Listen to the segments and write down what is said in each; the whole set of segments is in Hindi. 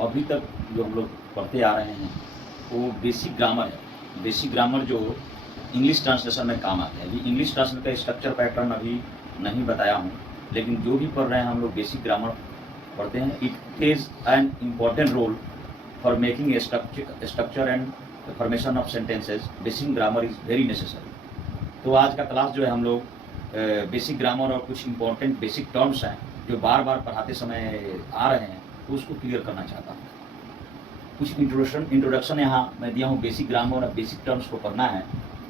अभी तक जो हम लोग पढ़ते आ रहे हैं वो बेसिक ग्रामर है। बेसिक ग्रामर जो इंग्लिश ट्रांसलेशन में काम आते हैं। अभी इंग्लिश ट्रांसलेशन का स्ट्रक्चर पैटर्न अभी नहीं बताया हूँ, लेकिन जो भी पढ़ रहे हैं हम लोग बेसिक ग्रामर पढ़ते हैं। It plays an important role for making a structure and formation of sentences. Basic grammar is very necessary. तो आज का क्लास जो है हम लोग बेसिक ग्रामर और कुछ इम्पोर्टेंट बेसिक टर्म्स हैं जो बार बार पढ़ाते समय आ रहे हैं, तो उसको क्लियर करना चाहता हूँ। कुछ इंट्रोडक्शन यहाँ मैं दिया हूँ। बेसिक ग्रामर और बेसिक टर्म्स को पढ़ना है।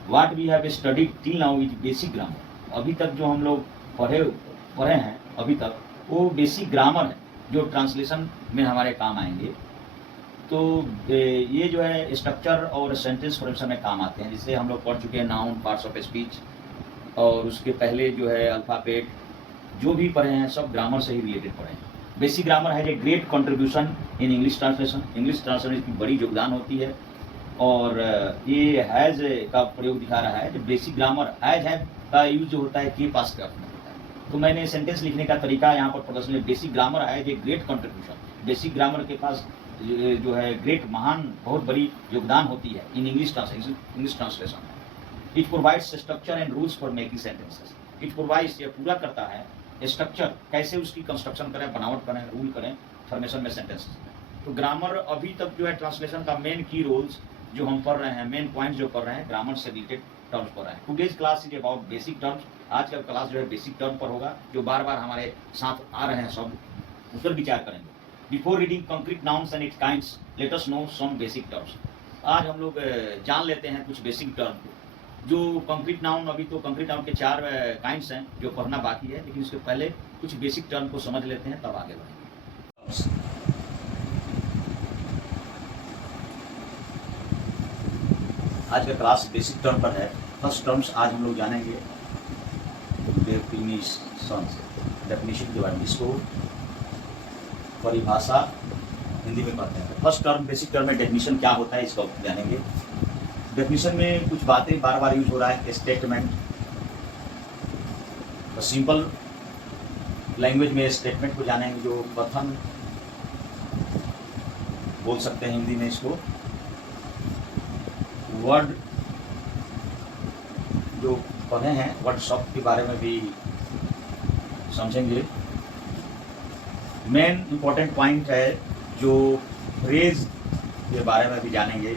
What we have studied till now is basic grammar. अभी तक जो हम लोग पढ़े हैं अभी तक वो बेसिक ग्रामर है जो ट्रांसलेशन में हमारे काम आएंगे। तो ये जो है स्ट्रक्चर और सेंटेंस फॉर्मेशन में काम आते हैं। जिसे हम लोग पढ़ चुके हैं नाउन, पार्ट्स ऑफ स्पीच, और उसके पहले जो है अल्फ़ाबेट, जो भी पढ़े हैं सब ग्रामर से ही रिलेटेड पढ़े हैं। बेसिक ग्रामर है a great contribution in English translation. English translation की बड़ी योगदान होती है। और ये हैज़ का प्रयोग दिखा रहा है। जो बेसिक ग्रामर हैज़ है का यूज जो होता है के पास के अर्थ में होता है। तो मैंने सेंटेंस लिखने का तरीका यहाँ पर प्रदर्शन में बेसिक ग्रामर है a great contribution. Basic grammar के पास जो है ग्रेट, महान, बहुत बड़ी योगदान होती है इन इंग्लिश ट्रांसलेशन में। It provides structure and rules for making sentences. It provides, ये पूरा करता है स्ट्रक्चर, कैसे उसकी कंस्ट्रक्शन करें, बनावट करें, रूल करें फॉर्मेशन में सेंटेंसेस में। तो ग्रामर अभी तक जो है ट्रांसलेशन का मेन की रोल्स जो हम पढ़ रहे हैं, मेन पॉइंट जो पढ़ रहे हैं, ग्रामर से रिलेटेड टर्म्स पढ़ रहे हैं। Today's class is about basic terms. आज का क्लास जो है बेसिक टर्म पर होगा, जो बार बार हमारे साथ आ रहे हैं, सब उस पर विचार करेंगे। Before reading concrete nouns and its kinds, let us know some basic terms. आज हम लोग जान लेते हैं कुछ बेसिक टर्म को। जो कंक्रीट नाउन, अभी तो कंक्रीट नाउन के 4 काइंड्स हैं जो पढ़ना बाकी है, लेकिन उसके पहले कुछ बेसिक टर्म को समझ लेते हैं, तब आगे बढ़ेंगे। आज का क्लास बेसिक टर्म पर है। फर्स्ट टर्म्स आज हम लोग जानेंगे डेफिनेशन के बारे में। इसको परिभाषा हिंदी में पढ़ते हैं। फर्स्ट टर्म, बेसिक टर्म में डेफिनेशन क्या होता है इसको जानेंगे। डेफिनेशन में कुछ बातें बार बार यूज हो रहा है। स्टेटमेंट, तो सिंपल लैंग्वेज में स्टेटमेंट को जानेंगे, जो कथन बोल सकते हैं हिंदी में इसको। वर्ड जो पढ़े हैं, वर्ड शब्द के बारे में भी समझेंगे। मेन इम्पोर्टेंट पॉइंट है जो फ्रेज के बारे में भी जानेंगे।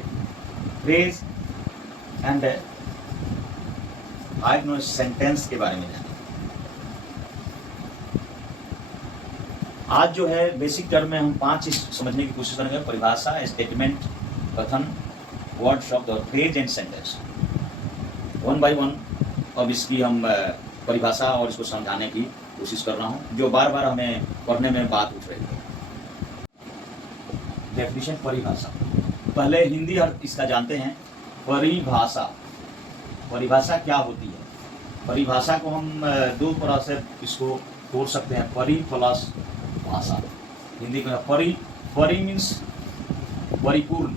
फ्रेज एंड सेंटेंस के बारे में जानेंगे। आज जो है बेसिक टर्म में हम 5 चीज समझने की कोशिश करेंगे। परिभाषा, स्टेटमेंट, कथन, वर्ड शब्द और फ्रेज एंड सेंटेंस। 1 बाय 1 अब इसकी हम परिभाषा और इसको समझाने की कोशिश कर रहा हूँ, जो बार बार हमें पढ़ने में बात उठ रही है। डेफिनेशन, परिभाषा। पहले हिंदी अर्थ इसका जानते हैं। परिभाषा, परिभाषा क्या होती है? परिभाषा को हम 2 तरह से इसको तोड़ सकते हैं। परि प्लस भाषा। हिंदी का परि मीन्स परिपूर्ण,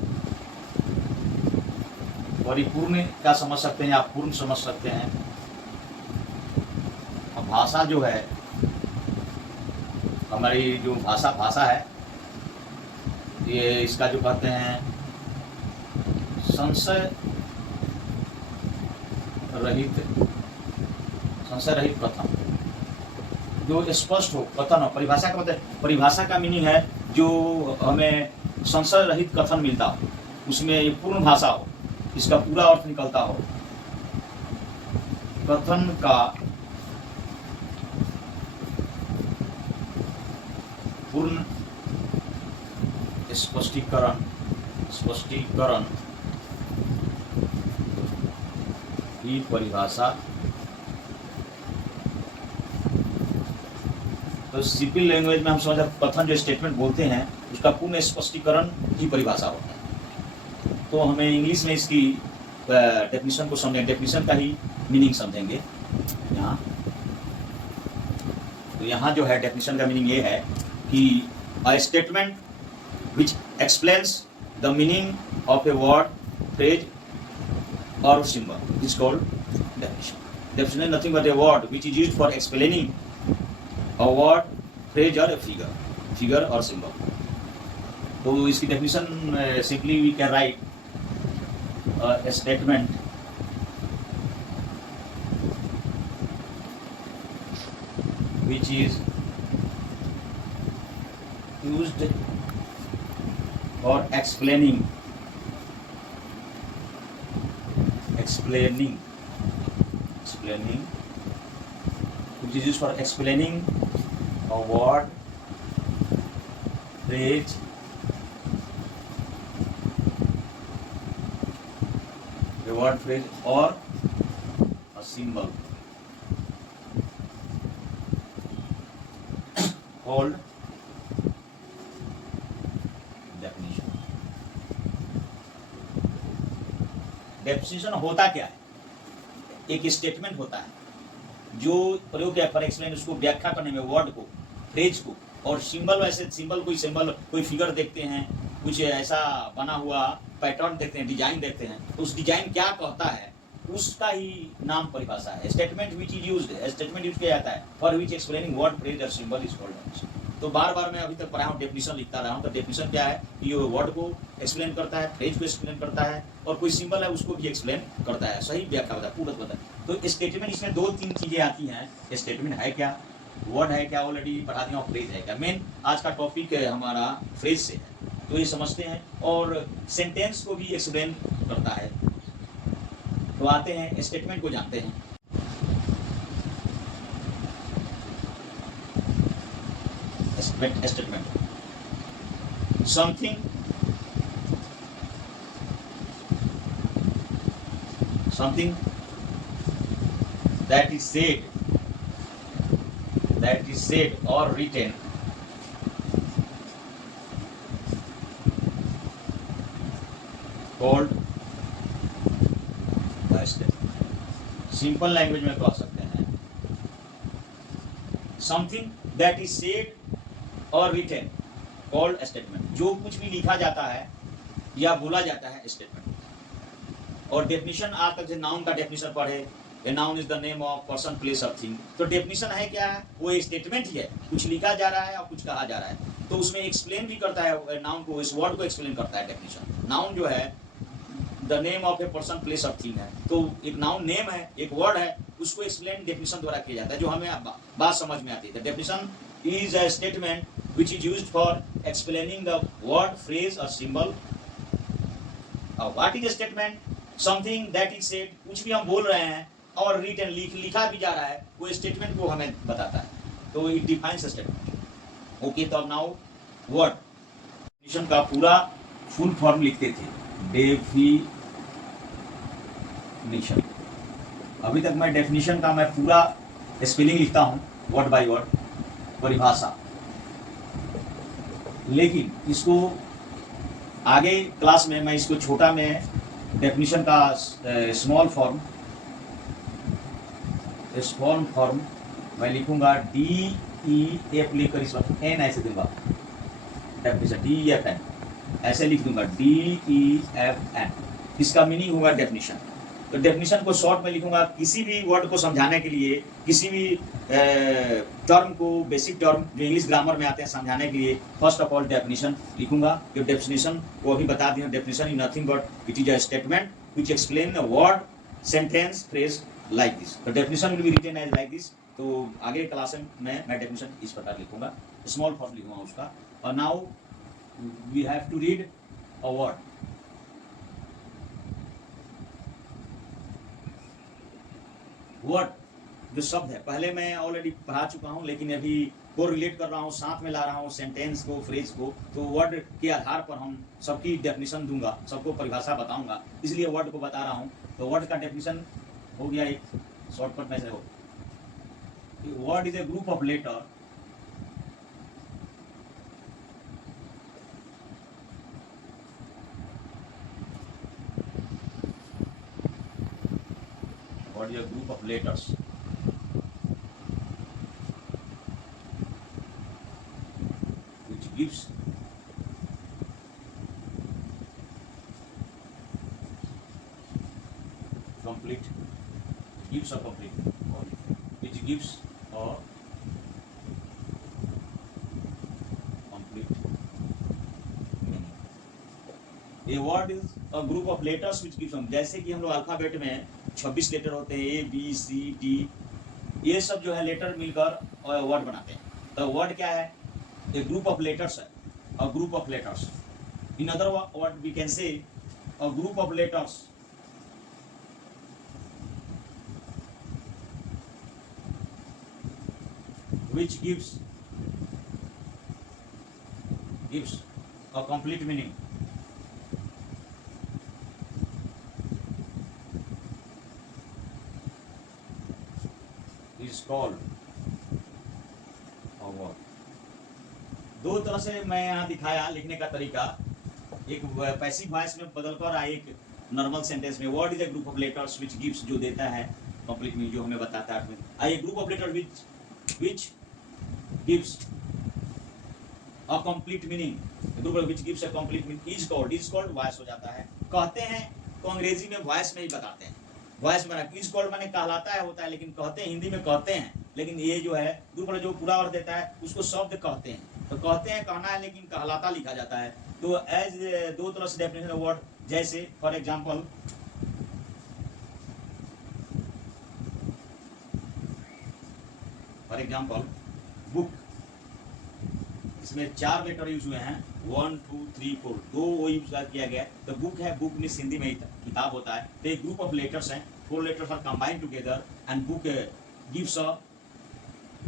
परिपूर्ण क्या समझ सकते हैं, आप पूर्ण समझ सकते हैं। और भाषा जो है, हमारी जो भाषा है, ये इसका जो कहते हैं संशय रहित कथन, जो स्पष्ट हो कथन हो। परिभाषा का मतलब, परिभाषा का मीनिंग है जो हमें संशय रहित कथन मिलता हो, उसमें ये पूर्ण भाषा हो, इसका पूरा अर्थ निकलता हो। कथन का पूर्ण स्पष्टीकरण की परिभाषा। तो सिंपल लैंग्वेज में हम समझ, कथन जो स्टेटमेंट बोलते हैं उसका पूर्ण स्पष्टीकरण की परिभाषा होता है। तो हमें इंग्लिश में इसकी डेफिनेशन को समझेंगे, डेफिनेशन का ही मीनिंग समझेंगे यहाँ। तो यहाँ जो है डेफिनेशन का मीनिंग ये है कि a statement which explains the meaning of a word, phrase or symbol is called definition. Definition is nothing but a word which is used for explaining a word, phrase or a figure or symbol. तो इसकी definition simply we can write statement which is used for explaining which is used for explaining a word, phrase, or a symbol called definition. Definition होता क्या है? एक स्टेटमेंट होता है जो प्रयोग किया फॉर एक्सप्लेन, उसको व्याख्या करने में वर्ड को, फ्रेज को, और सिंबल, वैसे सिंबल कोई फिगर देखते हैं, कुछ ऐसा बना हुआ पैटर्न देखते हैं, डिजाइन देखते हैं, तो उस डिजाइन क्या कहता है उसका ही नाम परिभाषा है। Statement which is used, statement use किया जाता है for which explaining word, phrase और सिंबल इज कॉल्ड डेफिनेशन। तो बार बार मैं अभी तक पढ़ा हूँ, डेफिनेशन लिखता रहा हूँ। तो डेफिनेशन क्या है? ये वर्ड को एक्सप्लेन करता है, फ्रेज को एक्सप्लेन करता है, और कोई सिंबल है उसको भी एक्सप्लेन करता है, सही व्याख्या बताता है, पूरक बताता है। तो स्टेटमेंट, इसमें 2-3 चीजें आती हैं। स्टेटमेंट है क्या, वर्ड है क्या, ऑलरेडी पढ़ा दिया, फ्रेज है क्या। मेन आज का टॉपिक है हमारा फ्रेज से है, तो ये समझते हैं, और सेंटेंस को भी एक्सप्लेन करता है। तो आते हैं स्टेटमेंट को जानते हैं। Statement something that is said or written called a statement. Simple language में कह सकते हैं, समथिंग दैट इज सेड और रिटेन कॉल्ड स्टेटमेंट। जो कुछ भी लिखा जाता है या बोला जाता है, स्टेटमेंट। और डेफिनेशन, आज तक जो नाउन का डेफिनेशन पढ़े, ए noun is the name of person, place of thing. तो डेफिनेशन है क्या है? वो स्टेटमेंट ही है, कुछ लिखा जा रहा है और कुछ कहा जा रहा है, तो उसमें एक्सप्लेन भी करता है नाउन को, इस वर्ड को एक्सप्लेन करता है डेफिनेशन। नाउन जो है the name of a person, place of thing है, तो एक नाउन नेम है, एक वर्ड है, उसको एक्सप्लेन डेफिनेशन द्वारा किया जाता है, जो हमें बात समझ में आती है। Definition is a statement which is used for explaining the word, phrase or symbol. What is a statement? Something that is said, कुछ भी हम बोल रहे हैं और written, लिखा भी जा रहा है, वो स्टेटमेंट को हमें बताता है। तो it defines a statement. Okay, तो अब नाउ वर्ड डेफिनेशन का पूरा फुल फॉर्म लिखते थे, डेफिनेशन। अभी तक मैं डेफिनेशन का मैं पूरा स्पेलिंग लिखता हूँ, वर्ड बाय वर्ड, परिभाषा। लेकिन इसको आगे क्लास में मैं इसको छोटा में डेफिनेशन का स्मॉल फॉर्म मैं लिखूंगा DEF लिखकर, इस वक्त N ऐसे दूंगा, डेफिनेशन DEFN ऐसे लिख दूंगा, DEFN। इसका मीनिंग होगा डेफिनेशन। तो डेफिनेशन को शॉर्ट में लिखूंगा, किसी भी वर्ड को समझाने के लिए, किसी भी टर्म को, बेसिक टर्म जो इंग्लिश ग्रामर में आते हैं समझाने के लिए, फर्स्ट ऑफ ऑल डेफिनेशन लिखूंगा। जो डेफिनेशन को अभी बता दिया, definition is nothing but it is a statement which explain a word, sentence, phrase like this. तो definition will be written as like this. तो आगे क्लास में मैं डेफिनेशन इस प्रकार लिखूंगा, स्मॉल फॉर्म लिखूंगा उसका। और now we have to read a word. Word जो शब्द है, पहले मैं ऑलरेडी पढ़ा चुका हूँ, लेकिन अभी को रिलेट कर रहा हूँ, साथ में ला रहा हूँ सेंटेंस को, फ्रेज को। तो वर्ड के आधार पर हम सबकी डेफिनेशन दूंगा, सबको परिभाषा बताऊंगा, इसलिए वर्ड को बता रहा हूँ। तो वर्ड का डेफिनेशन हो गया, एक शॉर्टकट में से हो, word is a group of letter or a group of letters which gives complete, gives a complete, or which gives a complete meaning. A word is a group of letters which gives, जैसे कि हम लोग अल्फाबेट में 26 लेटर होते हैं, ए बी सी डी, ये सब जो है लेटर मिलकर वर्ड बनाते हैं। तो वर्ड क्या है? ए ग्रुप ऑफ लेटर्स है, a group of letters. In other word we can say a group of letters which gives a complete meaning. Is called a word. दो तरह से मैं यहाँ दिखाया लिखने का तरीका, एक पैसिव वॉइस में बदलकर एक नॉर्मल सेंटेंस में। Word is a group of letters which gives, जो देता है कंप्लीट मीनिंग, जो हमें बताता है। I group of letter which gives a complete meaning, group which gives a complete meaning is called voice हो जाता है। कहते हैं तो अंग्रेजी में वॉइस में ही बताते हैं, वॉइस में इज कॉल्ड माने कहलाता है, होता है, लेकिन कहते हैं हिंदी में कहते हैं, लेकिन ये जो है ग्रुप वाला जो पूरा अर्थ देता है उसको शब्द कहते हैं। तो कहते हैं कहना है, लेकिन कहलाता लिखा जाता है। तो एज दो तरह से डेफिनेशन ऑफ वर्ड, जैसे फॉर एग्जांपल बुक, इसमें 4 लेटर यूज हुए हैं, 1 2 3 4, दो वो यूज किया गया। तो बुक है, बुक में हिंदी में किताब होता है। तो एक ग्रुप ऑफ लेटर्स हैं, 4 letters are combined together and book gives a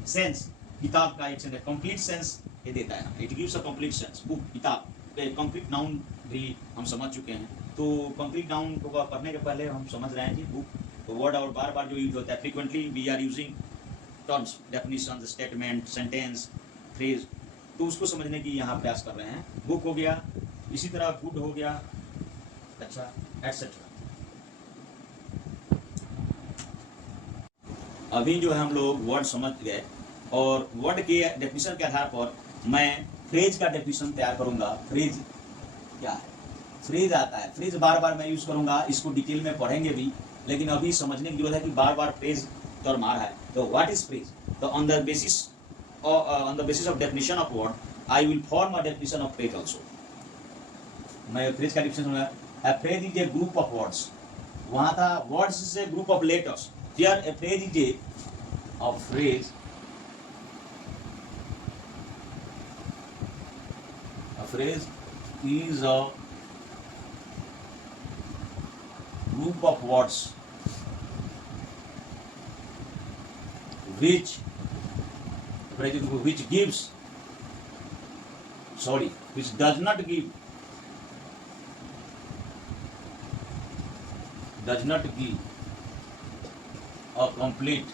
sense, किताब का एक सेंस, कंप्लीट सेंस ये देता है। It gives a complete sense, book किताब। कंप्लीट नाउन भी हम समझ चुके हैं, तो कंप्लीट नाउन को पढ़ने के पहले हम समझ रहे हैं कि बुक तो वर्ड और बार बार जो यूज होता है, frequently we are using terms, definition, statement, sentence, phrase, तो उसको समझने की यहाँ प्रयास कर रहे हैं। बुक हो गया, इसी तरह गुड हो गया, अच्छा, एटसेट्रा। अभी जो है हम लोग वर्ड समझ गए, और वर्ड के डेफिनेशन के आधार पर मैं फ्रेज का डेफिनेशन तैयार करूंगा। फ्रेज क्या है? फ्रेज आता है, फ्रेज बार बार मैं यूज करूंगा, इसको डिटेल में पढ़ेंगे भी, लेकिन अभी समझने की जरूरत है कि बार बार फ्रेज टर्म आ रहा है। तो व्हाट इज फ्रेज? तो on the basis of definition of word I will form a definition of phrase also. मैं फ्रेज का डेफिनेशन दूंगा। A phrase is a group of words, वहां था words is a group of letters, here a phrase is a phrase is a group of words which does not give a complete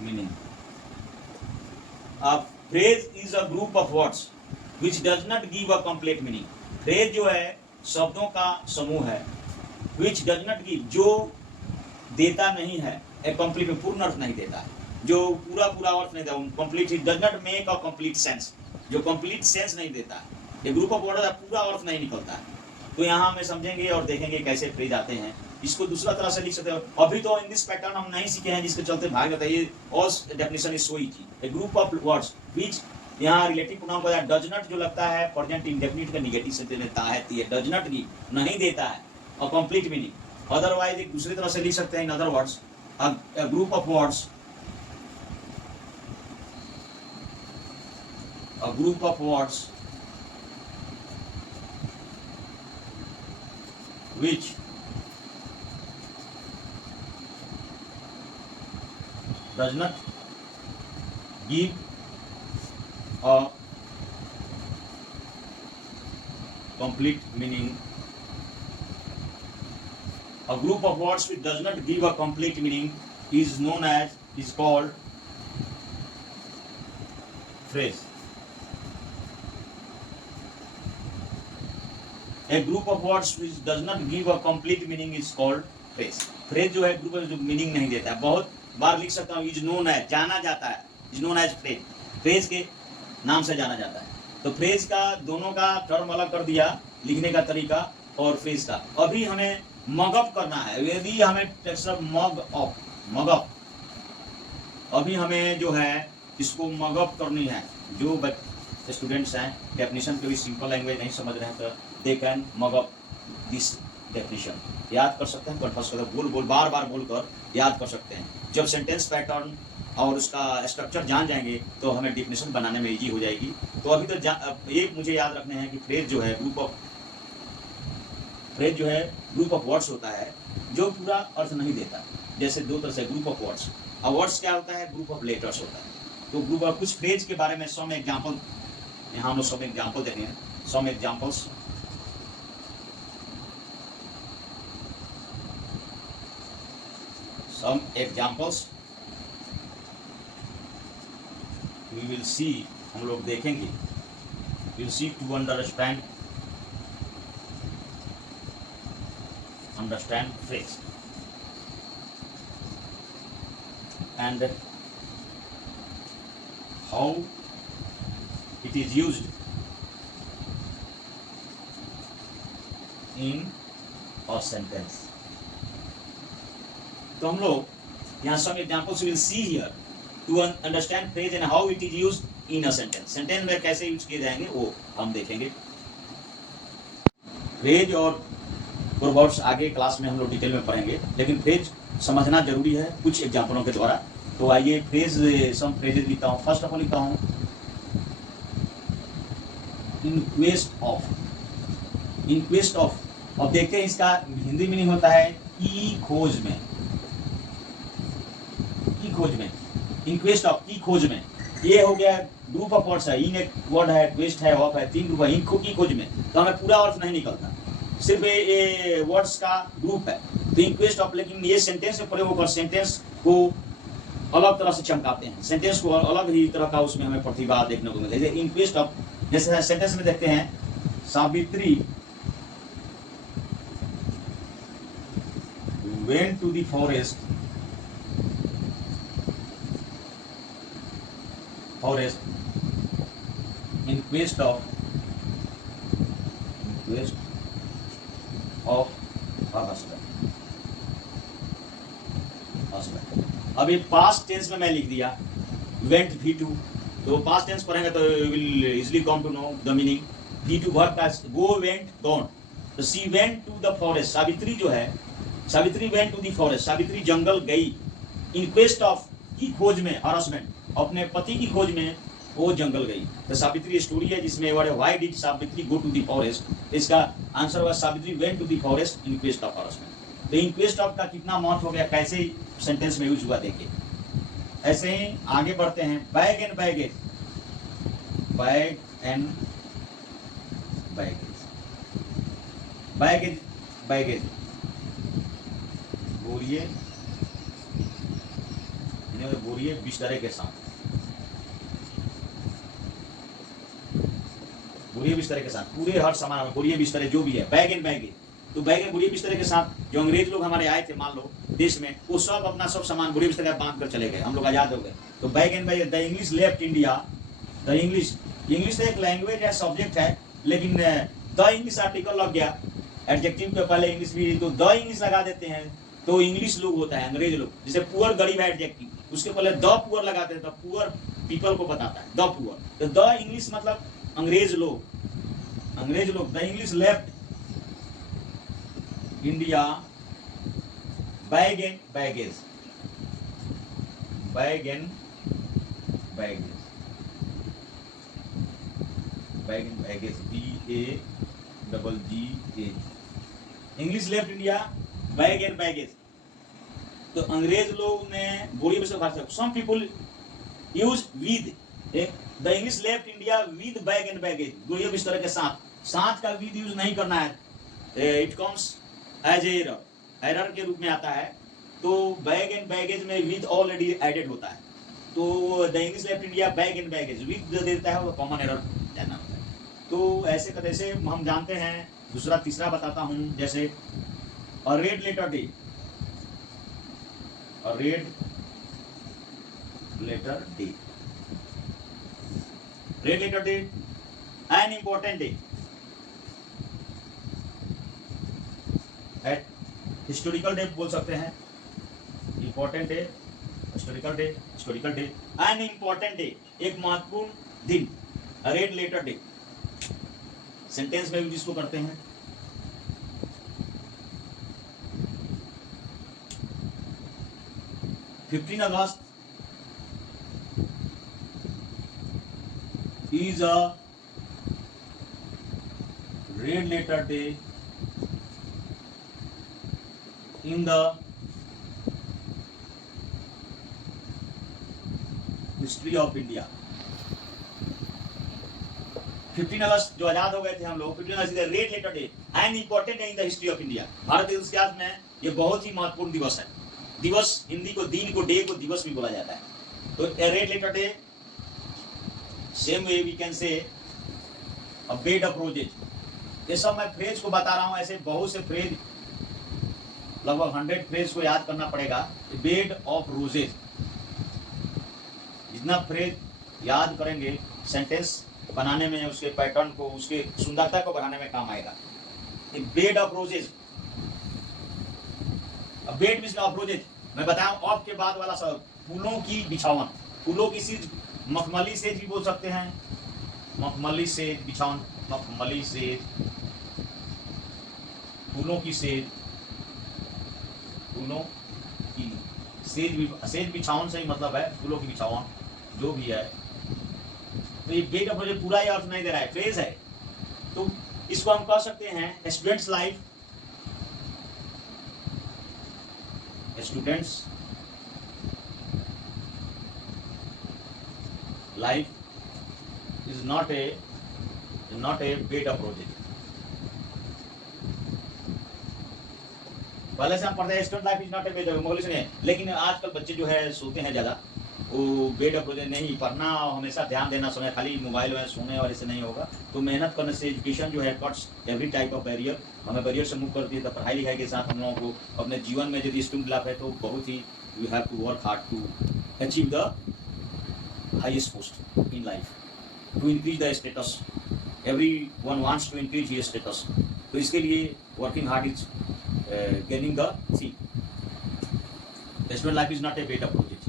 meaning. A phrase is a group of words which does not give a complete meaning. phrase जो है शब्दों का समूह है, which does not give, जो देता नहीं है, a complete, पूर्ण अर्थ नहीं देता है, जो पूरा अर्थ नहीं देता, complete, it does not make a complete sense, जो complete sense नहीं देता है। ये ग्रुप ऑफ वर्ड पूरा अर्थ नहीं निकलता है। तो यहाँ हमें समझेंगे और देखेंगे कैसे फ्रेज आते हैं। इसको दूसरा तरह से लिख सकते हो। अभी तो इन दिस पैटर्न हम नहीं सीखे हैं, जिसके चलते भाग जाता है। ये all definition is so easy. A group of words which, यहाँ रिलेटिव प्रोनाउन को डज नॉट जो लगता है प्रेजेंट इंडेफिनिट का नेगेटिव से देता है, डज नॉट गिव, नहीं देता है और कंप्लीट मीनिंग। अदरवाइज एक दूसरी तरह से लिख सकते हैं, in other words a group of words which does not give a complete meaning. A group of words which does not give a complete meaning is called phrase. A group of words which does not give a complete meaning is called phrase. phrase जो है ग्रुप में जो मीनिंग नहीं देता है, बहुत बार लिख सकता हूँ, इज नोन है, जाना जाता है, is known as phrase, phrase के नाम से जाना जाता है। तो फ्रेज का दोनों का टर्म अलग कर दिया, लिखने का तरीका और फ्रेज का। अभी हमें मगअप करना है, यदि हमें मगअप, अभी हमें जो है इसको मगअप करनी है। जो स्टूडेंट्स हैं डेफिनेशन के भी सिंपल लैंग्वेज नहीं समझ रहे हैं तो they can mug up this definition, याद कर सकते हैं, कंठस्थ कर बोल बोल बार बार बोल कर याद कर सकते हैं। जब सेंटेंस पैटर्न और उसका स्ट्रक्चर जान जाएंगे तो हमें डेफिनेशन बनाने में इजी हो जाएगी। तो अभी तो एक मुझे याद रखने हैं कि फ्रेज जो है ग्रुप ऑफ वर्ड्स होता है जो पूरा अर्थ नहीं देता। जैसे दो तरह से ग्रुप ऑफ वर्ड्स, और वर्ड्स क्या होता है, ग्रुप ऑफ लेटर्स होता है। तो ग्रुप ऑफ कुछ फ्रेज के बारे में सम एग्जाम्पल, यहाँ हम सम एग्जाम्पल देख रहे हैं, some examples. Some examples we will see, हम लोग देखेंगे, we will see to understand phrase and how it is used in a sentence। तो हम लोग यहाँ some examples we will see here to understand phrase and how it is used in a sentence। Sentence में कैसे यूज किए जाएंगे वो हम देखेंगे। फ्रेज और प्रोवर्ब्स आगे क्लास में हम लोग डिटेल में पढ़ेंगे, लेकिन फ्रेज समझना जरूरी है कुछ एग्जाम्पलों के द्वारा। तो आइए फ्रेज, सम फ्रेजेज लिखता हूँ। फर्स्ट ऑफ ऑल लिखता हूँ इन क्वेस्ट ऑफ। अब देखते हैं इसका हिंदी मीनिंग होता है की खोज में, इन क्वेस्ट ऑफ, की खोज में। ये हो गया ग्रुप ऑफ वर्ड्स है, इन एक वर्ड है, क्वेस्ट है, ऑफ है, 3 ग्रुप है, की खोज में। तो हमें पूरा अर्थ नहीं निकलता, सिर्फ ये वर्ड्स का ग्रुप है। तो इन क्वेस्ट ऑफ, लेकिन ये सेंटेंस में प्रयोग होकर सेंटेंस को अलग तरह से चमकाते हैं, सेंटेंस को अलग ही तरह का उसमें हमें प्रतिभा देखने को मिलता है। इन क्वेस्ट ऑफ, जैसे सेंटेंस में देखते हैं Savitri went to the forest in quest of her husband। अब ये पास्ट टेंस में मैं लिख दिया went V2, तो पास्ट टेंस पढ़ेंगे तो will easily come to know the meaning. V2 verb का go went gone, तो she went to the forest, Savitri जो है, Savitri went to the forest, Savitri जंगल गई। in quest of, की खोज में, हरासमेंट, अपने पति की खोज में वो जंगल गई। तो सावित्री स्टोरी है जिसमें वर्ड है why did Savitri go to the forest. इसका आंसर हुआ Savitri went to the forest in quest of harassment. तो इन क्वेस्ट ऑफ का कितना महत्व हो गया, कैसे सेंटेंस में यूज हुआ देखिए। ऐसे ही आगे बढ़ते हैं। Bag and baggage, bag and baggage, baggage baggage, बोरिए बोरिए बिस्तरे के साथ, बोरिए बिस्तरे के साथ, पूरे हर सामान, बोरिए बिस्तरे जो भी है, बैग एंड बैगेज। तो बैग एंड बोरिए बिस्तरे के साथ जो अंग्रेज लोग हमारे आए थे मान लो देश में, वो सब अपना सब सामान बोरिए बिस्तरे बांध कर चले गए, हम लोग आजाद हो गए। तो bag and baggage, the English left India, the English तो एक लैंग्वेज है, सब्जेक्ट है, लेकिन द इंग्लिश आर्टिकल लग गया, एडजेक्टिव के पहले इंग्लिश भी, तो द इंग्लिश लगा देते हैं तो इंग्लिश लोग होता है, अंग्रेज लोग। जैसे पुअर गरीब है एडजेक्टिव, उसके पहले द पुअर लगाते हैं तो पुअर पीपल को बताता है द पुअर। तो द इंग्लिश मतलब अंग्रेज लोग, the English left India, bag and baggage, bag and baggage, bag and baggage, BAGGA, English left India, bag and baggage. तो अंग्रेज लोग ने बोरिए बिस्तर भाषा, some people use with, the English left India with bag and baggage, बोरिए बिस्तर के साथ, साथ का विद यूज नहीं करना है, इट कम्स एज एरर के रूप में आता है। तो बैग एंड बैगेज में विद ऑलरेडी एडेड होता है, तो the English left India bag and baggage with देता है, वो कॉमन एरर जानना होता है। तो ऐसे करते से हम जानते हैं। दूसरा तीसरा बताता हूं, जैसे a red letter day, a red letter day, red letter day, an important day, at historical day बोल सकते हैं, important day, historical day, an important day, एक महत्वपूर्ण दिन, रेड लेटर डे, सेंटेंस में भी जिसको करते हैं। Fifteen August is a red letter day in the history of India. 15 अगस्त जो आजाद हो गए थे हम लोग, 15 अगस्त red letter day and important है in the history of India. Bharat के इतिहास में ये बहुत ही महत्वपूर्ण दिवस है। दिवस हिंदी को दिन को डे को दिवस भी बोला जाता है। तो red letter day, same way we can say a bed of roses. ये सब मैं फ्रेज को बता रहा हूं, ऐसे बहुत से फ्रेज, लगभग 100 फ्रेज को याद करना पड़ेगा। बेड ऑफ रोजेज, जितना फ्रेज याद करेंगे सेंटेंस बनाने में, उसके पैटर्न को, उसके सुंदरता को बढ़ाने में काम आएगा। Bed of roses, bed means of roses, मैं बताऊं ऑफ के बाद वाला शब्द, फूलों की बिछावन, फूलों की सीज, मखमली सेज भी बोल सकते हैं, मखमली सेज बिछावन, मखमली सेज, फूलों की सेज, फूलों की सेज भी, सेज बिछावन से ही मतलब है फूलों की बिछावन, जो भी है। तो ये बेड ऑफ रोजेज पूरा ही अर्थ नहीं दे रहा है, फ्रेज है। तो इसको हम कह सकते हैं students life, students life is not a bed of roses। पहले से हम पढ़ते हैं student life is not a bed of, English में। लेकिन आजकल बच्चे जो है सोते हैं ज़्यादा, वो बेड ऑफ रोजेज नहीं पढ़ना, हमेशा ध्यान देना, समय खाली मोबाइल में सोने वाले से नहीं होगा। तो मेहनत करने से एजुकेशन जो है cuts every type of barrier, हमें बैरियर से मुक्त करती है। तो पढ़ाई लिखाई के साथ हम लोगों को अपने जीवन में यदि स्टूडेंट लाइफ है तो बहुत ही we have to work hard to achieve the highest post in life, to increase the status। everyone wants to increase his status। तो इसके लिए working hard is gaining the thing। Student life is not a bed of roses।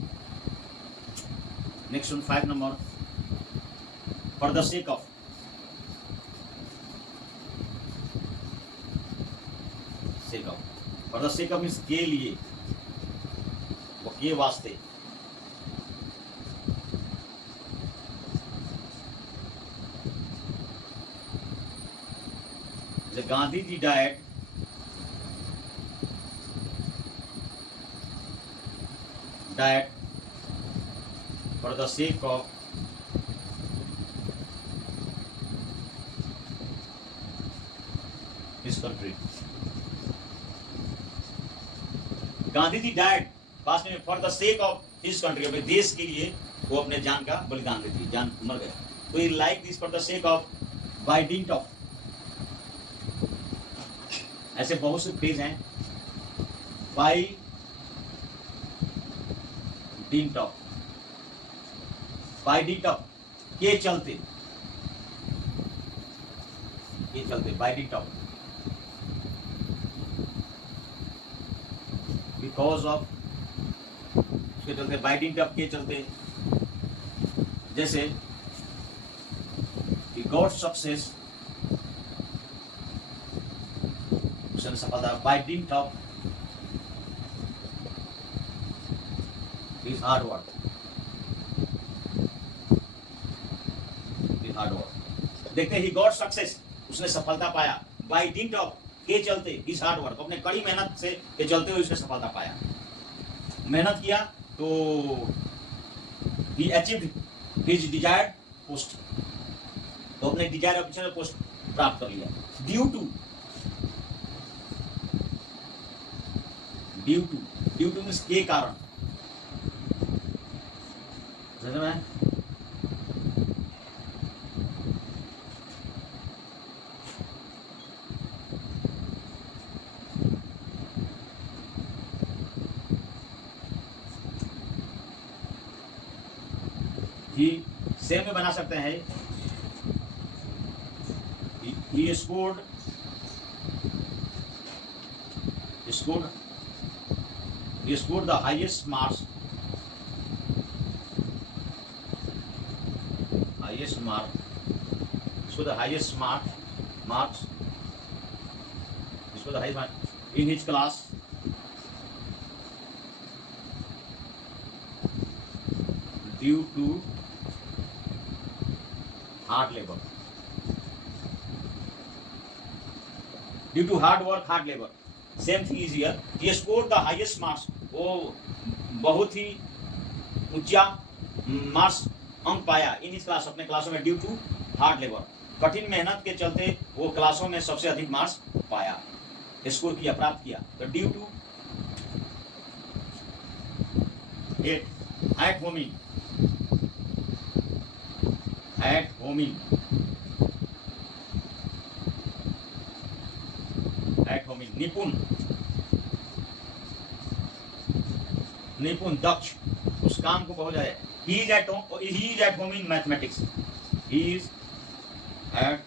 next one, 5 number, for the sake of, for the sake of means के लिए, वो के वास्ते। Gandhi ji died for the sake of his country। Gandhi ji died past में for the sake of his country, अपने देश के लिए वो अपने जान का बलिदान दे दी, जान मर गया। तो ये like this for the sake of, by dint of, ऐसे बहुत से फ्रेज हैं। By didn't of, by didn't of, के चलते, के चलते, by didn't of, because of, के चलते, बाई डिंट ऑफ, के चलते। जैसे he got success, सफलता by dint of his hard work, his hard work। देखते हैं he got success, उसने सफलता पाया, by dint of, के चलते, his hard work, अपने कड़ी मेहनत से के चलते हुए उसने सफलता पाया। मेहनत किया तो he achieved his desired post, तो अपने desired ऑफिसर पोस्ट प्राप्त कर लिया। due to मीन्स के कारण, समझ में? ही सेम में बना सकते हैं। He scored the highest marks highest mark, इसको द हाईएस्ट मार्क्स, इसको the highest mark in his class due to hard labour, due to hard work, hard labour. Same thing is here, he scored the highest marks, वो बहुत ही ऊंचा मार्क्स अंक पाया इन इस क्लास, अपने क्लासों में, ड्यू टू हार्ड लेबर, कठिन मेहनत के चलते वो क्लासों में सबसे अधिक मार्क्स पाया, स्कोर किया, प्राप्त किया। तो due to at home in, at home in, at home in, निपुण, निपुण, दक्ष, उस काम को बहुत ज्यादा। He is at home in mathematics. He is at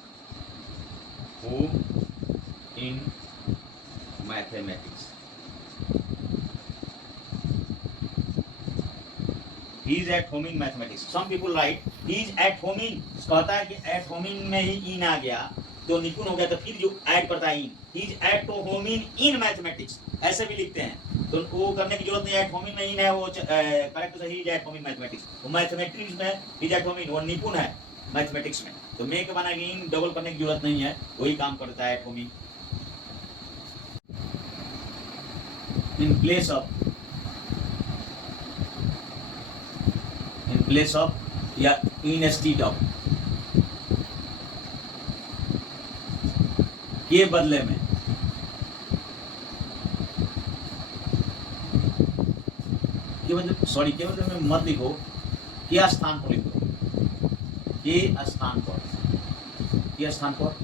home in mathematics. He is at home in mathematics. Some people write he is at home in, कहता है कि at home in में ही in आ गया तो निपुण हो गया, तो फिर जो ऐड करता है in, he is at home in mathematics, ऐसे भी लिखते हैं। तो वो करने की जरूरत नहीं है, एट होम इन में इन है, वो करेक्ट सही है, एट होम इन मैथमेटिक्स। वो मैथमेटिक्स में इज एट होम इन, वो निपुण है मैथमेटिक्स में, तो मे के बना इन डबल करने की जरूरत नहीं है, वही काम करता है at home in place of या इन स्टीड ऑफ, के बदले में, के मतलब में मत लिखो, के स्थान पर लिखो, के स्थान पर, के स्थान पर,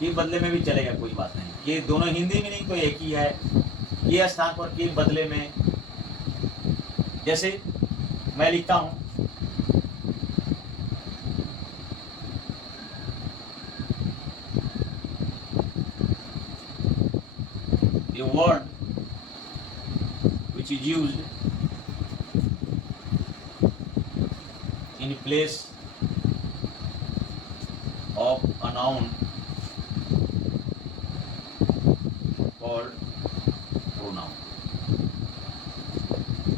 के बदले में भी चलेगा, कोई बात नहीं, के दोनों हिंदी में नहीं तो एक ही है, के स्थान पर, के बदले में। जैसे मैं लिखता हूं, a word which is used in place of a noun called pronoun.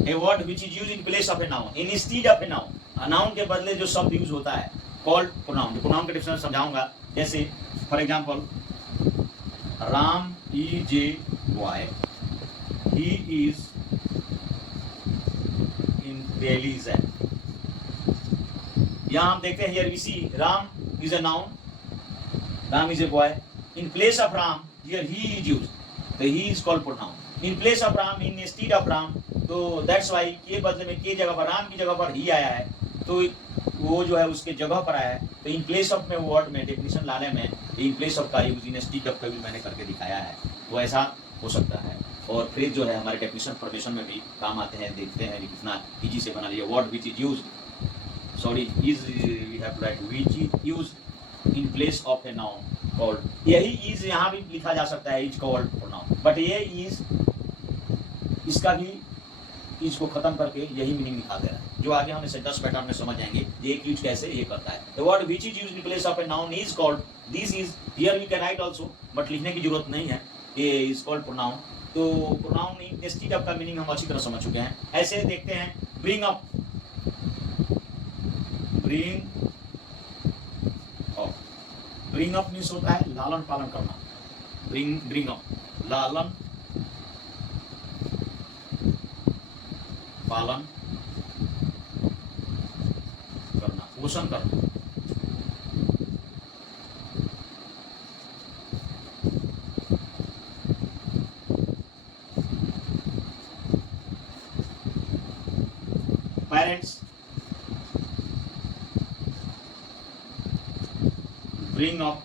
A word which is used in place of a noun, instead of a noun, a noun के बदले जो शब्द यूज होता है called pronoun। pronoun के डिफरेंस समझाऊंगा। जैसे for example, Ram is a boy, he is intelligent। यहाँ हम देखते हैं, here we see Ram is a noun, Ram is a boy, in place of Ram here he is used, तो he is called pronoun। in place of Ram, in instead of Ram, तो that's why के बदले में के जगह पर, राम की जगह पर ही आया है, तो वो जो है उसके जगह पर आया है। तो इन प्लेस ऑफ में वर्ड में डेफिनेशन लाने में इन प्लेस ऑफ का यूज, इन इंस्टीड ऑफ का यूज मैंने करके दिखाया है, तो ऐसा हो सकता है। और फ्रेज जो है हमारे डेफिनेशन फॉर्मेशन में भी काम आते हैं, देखते हैं कितना इजी से बना लिया। Word which is use, sorry is we have to write, which is use in place of a noun called, यही इज यहाँ भी लिखा जा सकता है, इज कॉल्ड प्रोनाउन, बट ये इज, इसका भी इज को खत्म करके यही मीनिंग लिखा गया है, जो आगे हम इसे 10 पैटर्न में समझ जाएंगे ये यूज कैसे ये करता है। The word which is used in place of a noun is called, this is, here we can write also, but लिखने की जरूरत नहीं है, ये इज कॉल्ड प्रोनाउन। तो प्रोनाउन इंस्टीड ऑफ का मीनिंग हम अच्छी तरह समझ चुके हैं। ऐसे देखते हैं, bring up, bring up, bring up means होता है लालन पालन करना, ब्रिंग अप, लालन पालन करना, पोषण करना। Parents bring up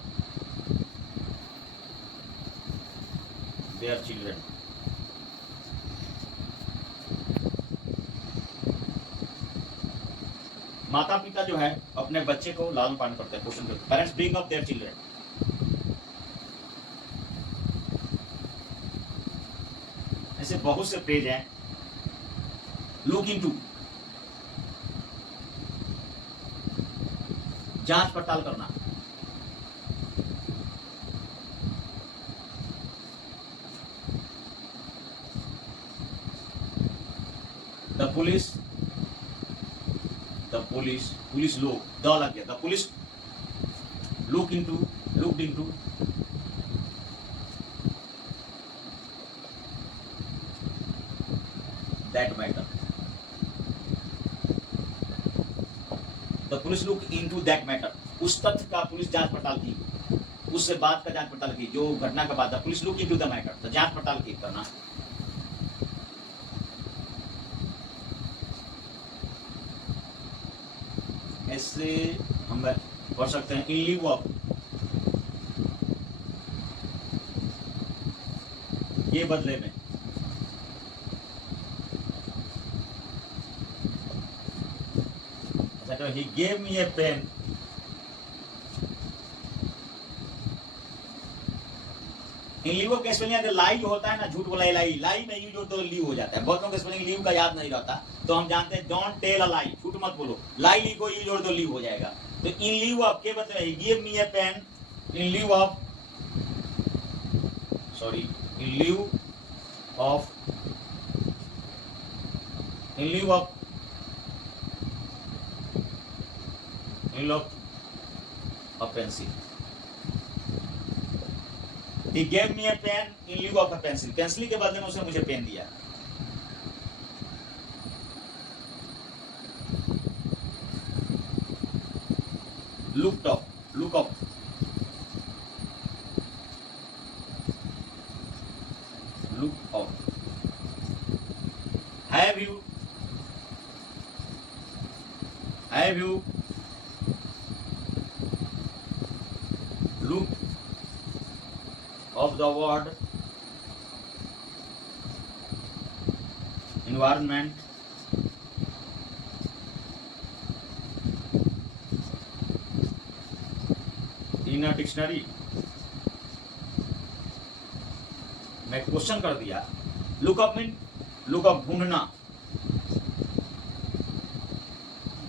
their children, माता पिता जो है अपने बच्चे को लालन पालन करते हैं, पोषण करते हैं। Parents bring up their children, ऐसे बहुत से पेज हैं। लुक इनटू, जांच पड़ताल करना। द पुलिस लोग द लग गया, the police looked into that matter, the police look into that matter, उस तथ्य का पुलिस जांच पड़ताल की, उस बात का जांच पड़ताल की जो घटना का बात है। Police look into the matter, तो जांच पड़ताल की करना। ऐसे हम पढ़ सकते हैं इन लीव ऑफ, ये बदले में, अच्छा तो he gave me a pen, in leave of के स्पेलिंग अगर लाई जो होता है ना, झूठ बोला लाई में यू जो तो लीव हो जाता है। बहुत लोगों के स्पेलिंग लीव का याद नहीं रहता, तो हम जानते हैं डोंट टेल अ लाई, झूठ मत बोलो, लाई ली को यू जोड़ दो लीव हो जाएगा। तो इन लीव ऑफ के मतलब ही give me a pen in leave of, sorry in leave of, in leave of, in leave of pencil, he gave me a pen in lieu of a pencil, pencil के बदले में उसने मुझे पेन दिया। looked up, look up, look up, have you looked of the word environment in a dictionary, मैं क्वेश्चन कर दिया। लुकअप मीन, लुकअप ढूंढना,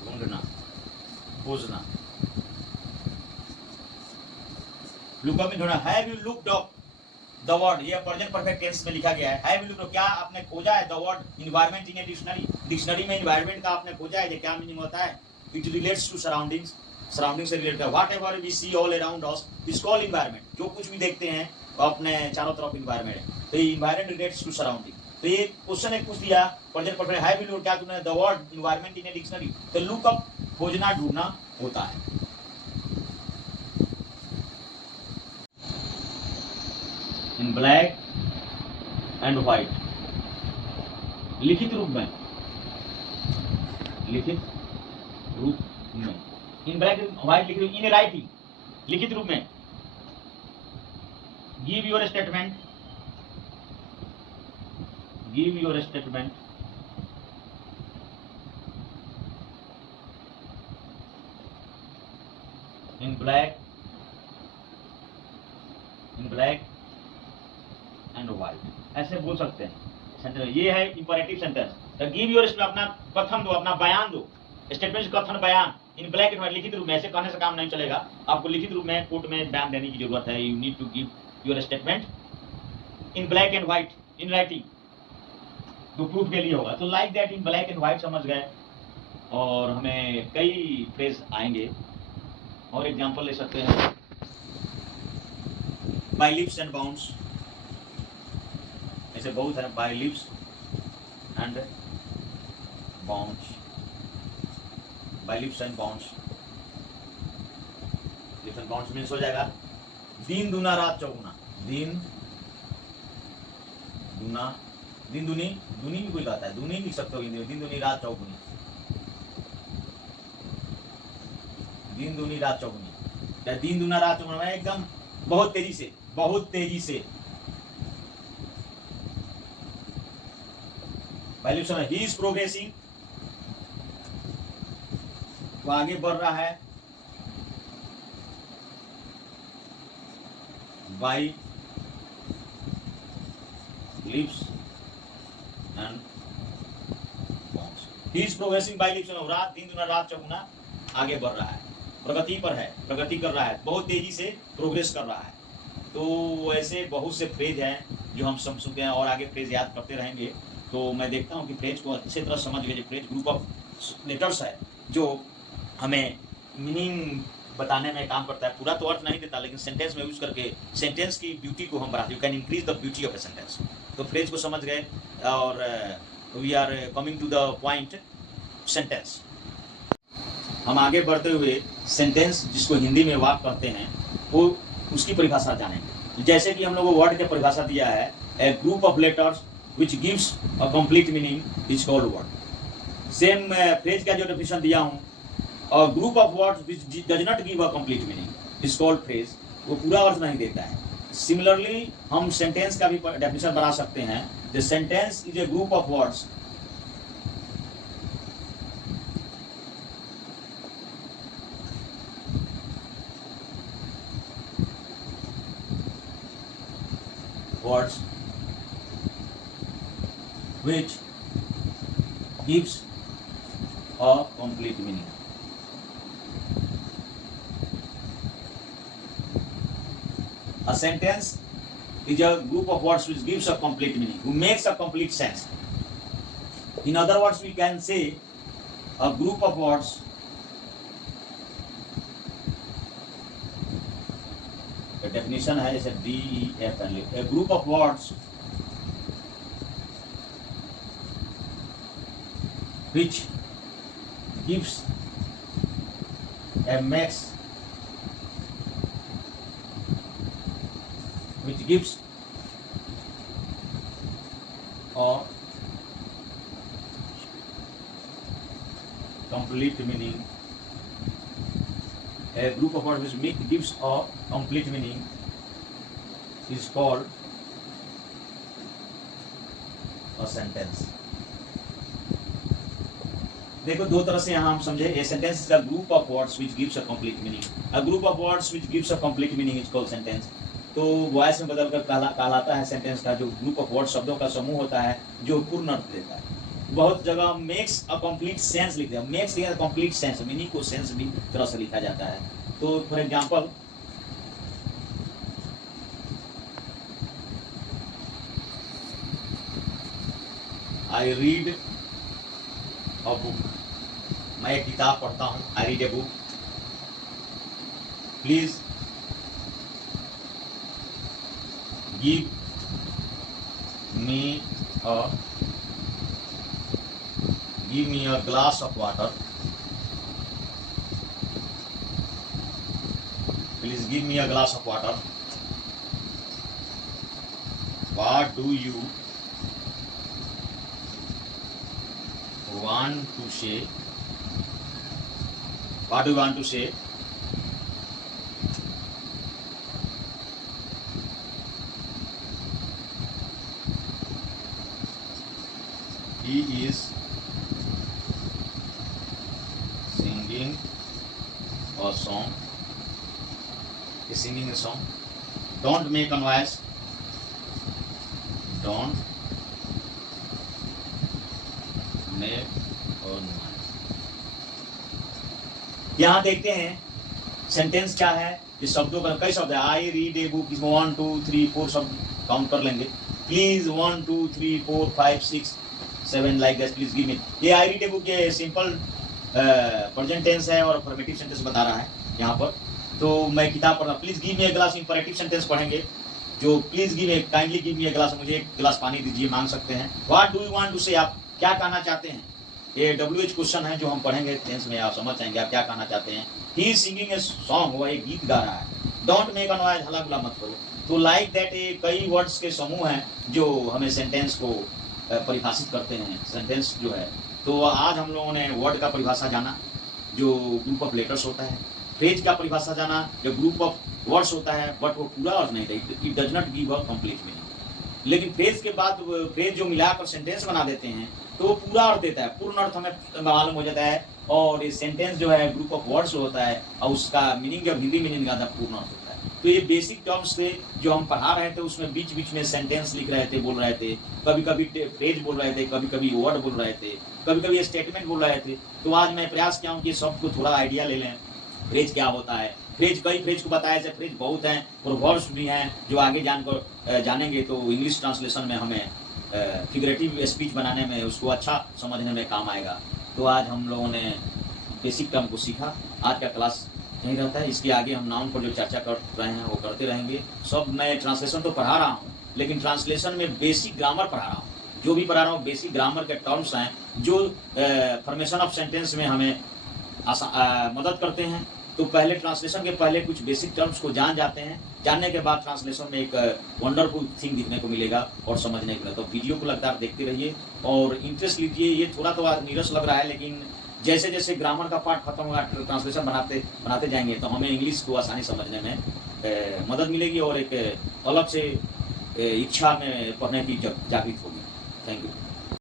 ढूंढना, खोजना, लुकअप मीन ढूंढना। Have you looked up the word, ये प्रेजेंट परफेक्ट टेंस में लिखा गया है। हैव यू लुक्ड, क्या आपने खोजा है the word environment in a dictionary, dictionary में एनवायरनमेंट का आपने खोजा है, ये क्या मीनिंग होता है? It relates to surroundings, surrounding से रिलेटेड है। Whatever we see all around us is called environment, जो कुछ भी देखते हैं वो अपने चारों तरफ एनवायरनमेंट है, तो ये एनवायरनमेंट रिलेट्स टू सराउंडिंग। तो ये क्वेश्चन एक पूछ दिया present perfect, have you looked, क्या तुमने the word environment in a dictionary, तो लुक अप खोजना ढूंढना होता है। इन ब्लैक एंड व्हाइट, लिखित रूप में, लिखित रूप में, इन ब्लैक एंड व्हाइट लिखित, इन राइटिंग, लिखित रूप में। Give your statement, give your statement, in black and white, ऐसे बोल सकते हैं सेंटेंस। ये है इंपरेटिव सेंटेंस। तो गिव योर, अपना कथन दो, अपना बयान दो, स्टेटमेंट कथन बयान इन ब्लैक एंड व्हाइट, लिखित रूप में। ऐसे कहने से काम नहीं चलेगा, आपको लिखित रूप में कोर्ट में बयान देने की जरूरत है। You need to give your statement in black and white in writing, तो प्रूफ के लिए होगा। तो like that, in black and white समझ गए, और हमें कई फ्रेज आएंगे और एग्जांपल ले सकते हैं। बाय लिप्स एंड बाउंड्स, ऐसे बहुत है। By leaps and bounds, by leaps and bounds, leaps and bounds means हो जाएगा दिन दूना रात चौगुना, दिन दूना, दिन दूनी, दूनी भी कोई कहता है, दूनी लिख सकते हो हिंदी में, दिन दूनी रात चौगुनी, दिन दूनी रात चौगुनी, दिन दूना रात चौगुना, एकदम बहुत तेजी से, बहुत तेजी से। पहले सुना, ही इज प्रोग्रेसिंग, वो आगे बढ़ रहा है। By lips and bounds, he is progressing by lips and, रात दिन दूना रात चौगुना आगे बढ़ रहा है। प्रगति पर है, प्रगति कर रहा है, बहुत तेज़ी से प्रोग्रेस कर रहा है। तो ऐसे बहुत से फ्रेज हैं जो हम सब सुनते हैं और आगे फ्रेज याद करते रहेंगे। तो मैं देखता हूँ कि फ्रेज को अच्छे तरह समझ गए। फ्रेज ग्रुप ऑफ लेटर्स है जो हमें मीनिंग बताने में काम करता है। पूरा तो अर्थ नहीं देता, लेकिन सेंटेंस में यूज करके सेंटेंस की ब्यूटी को हम बढ़ाते हैं। You can increase the beauty of a sentence. तो फ्रेज को समझ गए और we are coming to the point sentence. हम आगे बढ़ते हुए सेंटेंस जिसको हिंदी में वाक्य कहते हैं वो उसकी परिभाषा जानेंगे। जैसे कि हम लोगों को वर्ड की परिभाषा दिया है, a group of letters which gives a complete meaning is called word. Same phrase का जो डेफिनेशन दिया हूँ, a group of words which does not give a complete meaning is called phrase. वो पूरा अर्थ नहीं देता है। सिमिलरली हम सेंटेंस का भी डेफिनेशन बना सकते हैं। The sentence is a group of words which gives a complete meaning. A sentence is a group of words which gives a complete meaning, who makes a complete sense. In other words, we can say a group of words the definition है जैसे DEF and a group of words which gives a max which gives a complete meaning. A group of words which gives a complete meaning is called a sentence. देखो दो तरह से यहाँ हम समझे। A sentence is a group of words which gives a complete meaning. A group of words which gives a complete meaning is called sentence. तो वॉइस में बदलकर कहलाता है सेंटेंस का जो ग्रुप ऑफ वर्ड शब्दों का समूह होता है जो पूर्ण अर्थ देता है। बहुत जगह मेक्स अ कंप्लीट सेंस लिखते हैं। मेक्स लिखा कंप्लीट सेंस, मीनिंग को सेंस भी तरह से लिखा जाता है। तो for example I read a book. मैं एक किताब पढ़ता हूँ। I read a book. Please give me a glass of water. Please give me a glass of water. What do you want to say? What do you want to say? He is singing a song. He's singing a song. Don't make a noise. Don't make a noise. यहाँ देखते हैं सेंटेंस क्या है। इस शब्दों का कई शब्द है। आई रीड ए बुक, इसमें 1 2 3 4 शब्द काउंट कर लेंगे। Please 1 2 3 4 5 6 7 like that. Please give मी। ये आई रीड ए बुक ये सिंपल प्रेजेंट टेंस है और अफर्मेटिव सेंटेंस बता रहा है यहाँ पर। तो मैं किताब पढ़ रहा हूँ। Please give me a glass, imperative sentence पढ़ेंगे। जो please give me, kindly give me a glass, मुझे एक गिलास पानी दीजिए, मांग सकते हैं। What do you want to say, आप क्या कहना चाहते हैं। ये WH क्वेश्चन है जो हम पढ़ेंगे टेंस में, आप समझ जाएंगे आप क्या कहना चाहते हैं। He is singing a song, वो एक गीत गा रहा है। डोंट मेक अ नॉइज, हल्ला गुल्ला मत करो। तो लाइक दैट ये कई वर्ड्स के समूह हैं जो हमें सेंटेंस को परिभाषित करते हैं। सेंटेंस जो है, तो आज हम लोगों ने वर्ड का परिभाषा जाना जो ग्रुप ऑफ लेटर्स होता है। फ्रेज का परिभाषा जाना जो ग्रुप ऑफ वर्ड्स होता है, बट वो पूरा अर्थ नहीं देता, it does not give a complete meaning. लेकिन फ्रेज के बाद फ्रेज जो मिलाकर सेंटेंस बना देते हैं तो वो पूरा अर्थ देता है, पूर्ण अर्थ हमें मालूम हो जाता है। और ये सेंटेंस जो है ग्रुप ऑफ वर्ड्स होता है और उसका मीनिंग जब हिंदी मीनिंग का पूर्ण अर्थ होता है। तो ये बेसिक टर्म्स थे जो हम पढ़ा रहे थे, उसमें बीच बीच में सेंटेंस लिख रहे थे, बोल रहे थे, कभी कभी फ्रेज बोल रहे थे, कभी कभी वर्ड बोल रहे थे, कभी कभी स्टेटमेंट बोल रहे थे। तो आज मैं प्रयास किया हूँ कि सबको थोड़ा आइडिया ले लें फ्रेज क्या होता है, फ्रेज कई फ्रेज को बताया जाए, फ्रेज बहुत हैं, प्रोवर्ब्स भी हैं जो आगे जानेंगे तो इंग्लिश ट्रांसलेशन में हमें फिगरेटिव स्पीच बनाने में उसको अच्छा समझने में काम आएगा। तो आज हम लोगों ने बेसिक टर्म को सीखा। आज का क्लास यहीं रहता है, इसके आगे हम नाउन पर जो चर्चा कर रहे हैं वो करते रहेंगे। सब मैं ट्रांसलेशन तो पढ़ा रहा हूँ, लेकिन ट्रांसलेशन में बेसिक ग्रामर पढ़ा रहा हूँ। जो भी पढ़ा रहा हूँ बेसिक ग्रामर के टर्म्स हैं जो फॉर्मेशन ऑफ सेंटेंस में हमें मदद करते हैं। तो पहले ट्रांसलेशन के पहले कुछ बेसिक टर्म्स को जान जाते हैं, जानने के बाद ट्रांसलेशन में एक वंडरफुल थिंग दिखने को मिलेगा और समझने को मिलेगा। तो वीडियो को लगातार देखते रहिए और इंटरेस्ट लीजिए। ये थोड़ा तो नीरस लग रहा है, लेकिन जैसे जैसे ग्रामर का पार्ट खत्म होगा, ट्रांसलेशन बनाते जाएंगे तो हमें इंग्लिश को आसानी समझने में मदद मिलेगी और एक अलग से इच्छा में पढ़ने की जागृत होगी। Thank you.